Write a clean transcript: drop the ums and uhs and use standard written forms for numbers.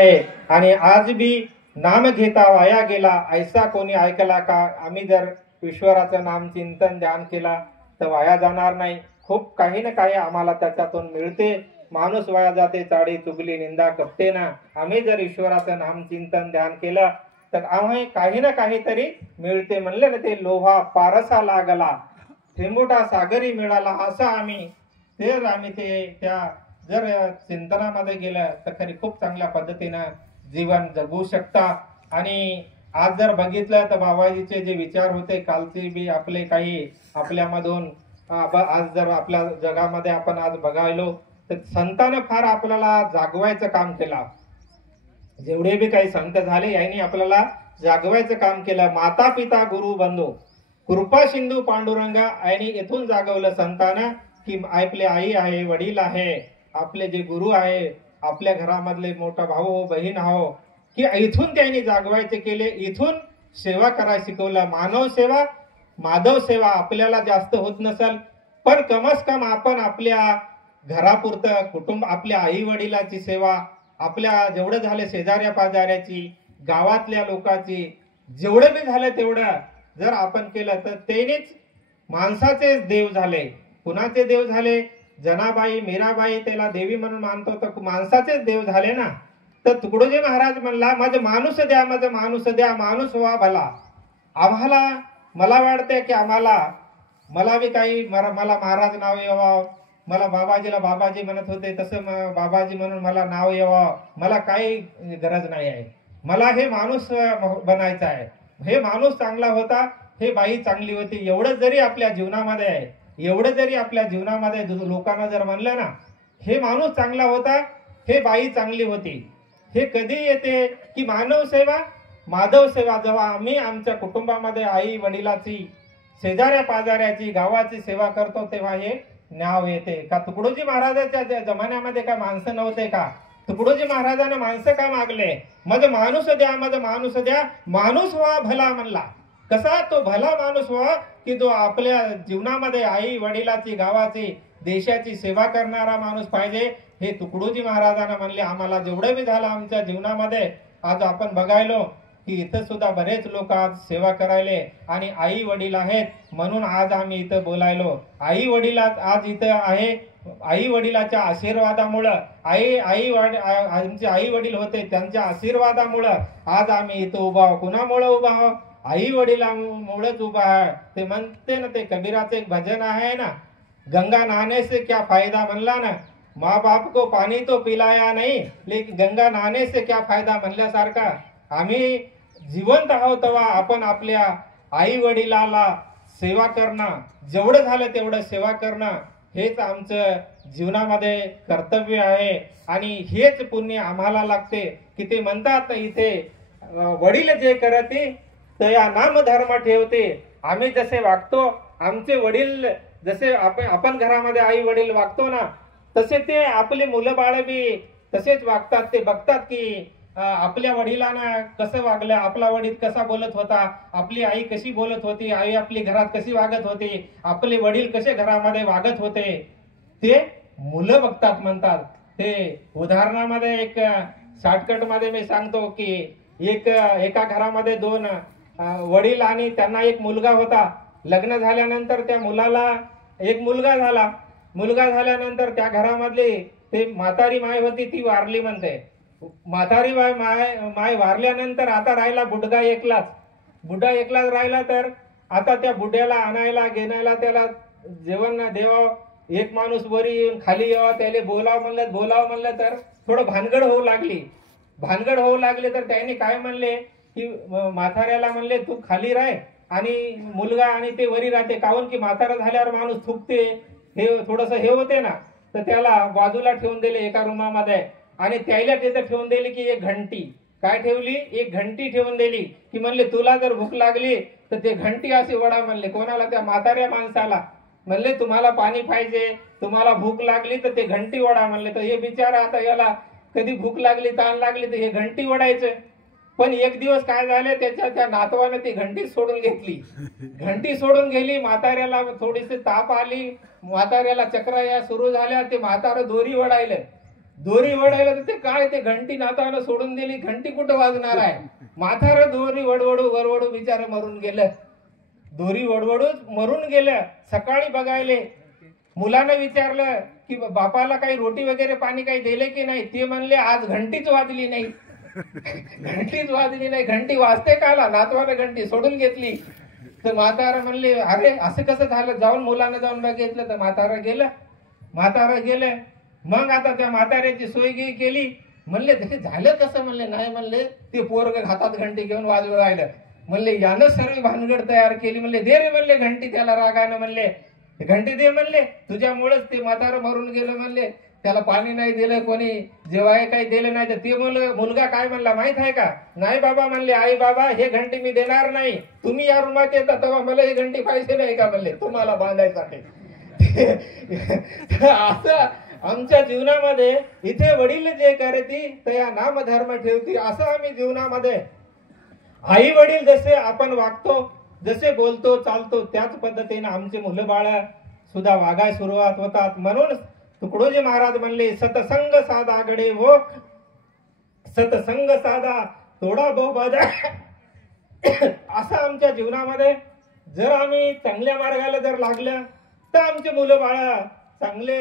आणि आज बी नाम घेता वाया गेला, ऐसा कोणी ऐकला का? आम्ही जर ईश्वराचं नाम चिंतन ध्यान केला तर वाया जाणार नाही. खूप काही ना काही आम्हाला त्याच्यातून मिळते. माणूस वाया जाते चाडी चुगली निंदा कपटे ना. आम्ही जर ईश्वराचं नाम चिंतन ध्यान केलं तर आम्ही काही ना काहीतरी मिळते. म्हणले ना ते लोहा पारसा लागला थेंबोटा सागरी मिळाला. असं आम्ही ते त्या जर चिंतनामध्ये गेलं तर खरी खूप चांगल्या पद्धतीनं जीवन जगू शकता. आणि आज जर बघितलं तर बाबाजीचे जे विचार होते कालचे बी आपले काही आपल्यामधून आज जर आपल्या जगामध्ये आपण आज बघायलो तर संतांना फार आपल्याला जागवायचं काम केलं. जेवढे बी काही संत झाले यांनी आपल्याला जागवायचं काम केलं. माता पिता गुरु बंधू कृपा सिंधू पांडुरंगा यांनी इथून जागवलं संतांना की आपले आई आहे, वडील आहे, आपले जे गुरु आहे, आपल्या घरामधले मोठा भाऊ बहीण हो, की इथून त्यांनी जागवायचे केले. इथून सेवा करायला शिकवलं. मानव सेवा माधव सेवा आपल्याला जास्त होत नसेल पण कमस कम आपण आपल्या घरापुरतं कुटुंब आपल्या आई वडिलाची सेवा, आपल्या जेवढं झालं शेजाऱ्या पाजाऱ्याची, गावातल्या लोकांची, जेवढं बी झालं तेवढं जर आपण केलं तर तेनेच माणसाचे देव झाले. कुणाचे देव झाले? जनाबाई मीराबाई त्याला देवी म्हणून मानतो तर माणसाचेच देव झाले ना. तर तुकडोजी महाराज म्हणला माझं माणूस द्या, माझं माणूस द्या, माणूस व्हा भला. आम्हाला मला वाटते की मला बी काही मला महाराज नाव यावं, मला बाबाजीला बाबाजी म्हणत होते तसं बाबाजी म्हणून मला नाव यावं, मला काही गरज नाही आहे. मला हे माणूस बनायचं आहे. हे माणूस चांगला होता, हे बाई चांगली होती. एवढं जरी आपल्या जीवनामध्ये आहे, एवढं जरी आपल्या जीवनामध्ये लोकांना जर म्हणलं ना हे माणूस चांगला होता, हे बाई चांगली होती, हे कधी येते की मानव सेवा माधव सेवा. जेव्हा आम्ही आमच्या कुटुंबामध्ये आई वडिलाची, शेजाऱ्या पाजाऱ्याची, गावाची सेवा करतो तेव्हा हे नाव येते. का तुकडोजी महाराजांच्या जमान्यामध्ये का माणसं नव्हते का? तुकडोजी महाराजांना माणसं का मागले? माझं माणूस द्या, माझं माणूस द्या, माणूस व्हा भला म्हणला. कसा तो भला माणूस व्हा की जो आपल्या जीवनामध्ये आई वडिलाची, गावाची, देशाची सेवा करणारा माणूस पाहिजे. हे तुकडोजी महाराजांना म्हणले. आम्हाला जेवढं बी झालं आमच्या जीवनामध्ये आज आपण बघायलो की इथं सुद्धा बरेच लोक आज सेवा करायले आणि आई वडील आहेत म्हणून आज आम्ही इथं बोलायलो. आई वडील आज इथं आहे. आई वडिलाच्या आशीर्वादामुळं आमचे आई वडील होते त्यांच्या आशीर्वादामुळं आज आम्ही इथं उभा आहोत. कुणामुळे उभा आहोत? आई वडिलांमुळेच उभा आहे. ते म्हणते ना ते कबीराचं एक भजन आहे ना, गंगा नहाने से क्या फायदा म्हणला ना, माँ बाप को पानी तो पिलाया नहीं लेकिन गंगा नहाने से क्या फायदा म्हणल्यासारखा आम्ही जिवंत आहोत तेव्हा आपण आपल्या आई वडिलाला सेवा करणं, जेवढं झालं तेवढं सेवा करणं हेच आमचं जीवनामध्ये कर्तव्य आहे. आणि हेच पुण्य आम्हाला लागते की ते म्हणतात इथे वडील जे करते तया नाम धर्म ठेवते. आम्ही जसे वागतो, आमचे वडील जसे आपण घरामध्ये आई वडील वागतो ना तसे ते आपले मुलं बाळ बी तसेच वागतात. ते बघतात की आपल्या वडिलांना कसं वागलं, आपला वडील कसा बोलत होता, आपली आई कशी बोलत होती, आई आपली घरात कशी वागत होती, आपले वडील कसे घरामध्ये वागत होते, ते मुलं बघतात म्हणतात. ते उदाहरणामध्ये एक शॉर्टकट मध्ये मी सांगतो की एका घरामध्ये दोन वडील आणि त्यांना एक मुलगा होता. लग्न झाल्यानंतर त्या मुलाला एक मुलगा झाला. मुलगा झाल्यानंतर त्या घरामधली ते म्हातारी माय होती ती वारली म्हणते. म्हातारी माय वारल्यानंतर आता राहिला बुडगा एकलाच. बुड्ढा एकलाच राहिला. तर आता त्या बुड्याला आणायला घेण्याला त्याला जेवण देवावं, एक माणूस वरी येऊन खाली यावं, त्याला बोलावं म्हणलं तर थोडं भानगड होऊ लागले. तर त्याने काय म्हणले की म्हाताऱ्याला म्हणले तू खाली राह आणि मुलगा आणि ते वरी राहते. काहून की म्हातारा झाल्यावर माणूस थुकते, हे थोडस हे होते ना. तर त्याला बाजूला ठेवून दिले एका रूमामध्ये आणि त्याला तिथे ठेवून दिली की एक घंटी. काय ठेवली? एक घंटी ठेवून दिली की म्हणले तुला जर भूक लागली तर ते घंटी अशी वडा म्हणले. कोणाला? त्या म्हाताऱ्या माणसाला म्हणले तुम्हाला पाणी पाहिजे, तुम्हाला भूक लागली तर ते घंटी वडा म्हणले. तर हे बिचारा आता याला कधी भूक लागली ताण लागली तर हे घंटी वडायचं. पण एक दिवस काय झाले त्या नातवाने ती घंटी सोडून घेतली. घंटी सोडून गेली. म्हाताऱ्याला थोडीशी ताप आली, म्हाताऱ्याला चक्र या सुरू झाल्या. ते म्हातारं दोरी वडायलं. दोरी वडायला तर ते काय ते घंटी नातावानं सोडून दिली. घंटी कुठं वाजणार आहे. म्हातार दोरी वडवडू वरवडू बिचार मरून गेलं. दोरी वडवडूच मरून गेलं. सकाळी बघायले मुलानं विचारलं की बापाला काही रोटी वगैरे पाणी काही दिले की नाही. ते म्हणले आज घंटीच वाजली नाही. घंटीच वाजली नाही. घंटी वाजते काला. नातवानं घंटी सोडून घेतली. तर म्हातारा म्हणले अरे असं कसं झालं. जाऊन मुलानं जाऊन बघितलं तर म्हातारा गेलं. मग आता त्या म्हाताऱ्याची सोय केली. म्हणले ते झालं कसं. म्हणले नाही म्हणले ते पोरग हातात घंटी घेऊन वाजवू राहिलं. म्हणले यानं सर्व भानगड तयार केली. म्हणले दे रे म्हणले घंटी. त्याला रागानं म्हणले घंटी दे म्हणले. तुझ्यामुळेच ते म्हातारं मरून गेलं म्हणले. त्याला पाणी नाही दिलं कोणी, जेव्हा काही दिलं नाही. तर ते मुलगा काय म्हणला माहित आहे का. नाही बाबा म्हणले आई बाबा हे घंटी मी देणार नाही. तुम्ही या रूमात येता तेव्हा मला ही घंटी पाहिजे नाही का म्हणले तुम्हाला बांधायसाठी. असं आमच्या जीवनामध्ये इथे वडील जे करती त्या नाम धर्म ठेवती. असं आम्ही जीवनामध्ये आई वडील जसे आपण वागतो, जसे बोलतो चालतो त्याच पद्धतीने आमचे मुलं बाळ सुद्धा वागाय सुरुवात होतात. म्हणून तुकडोजी महाराज म्हणले सतसंग साधा गडे वो, सतसंग साधा थोडा बो बाजा. असं आमच्या जीवनामध्ये जर आम्ही चांगल्या मार्गाला जर लागल्या तर आमचे मुलं बाळ चांगले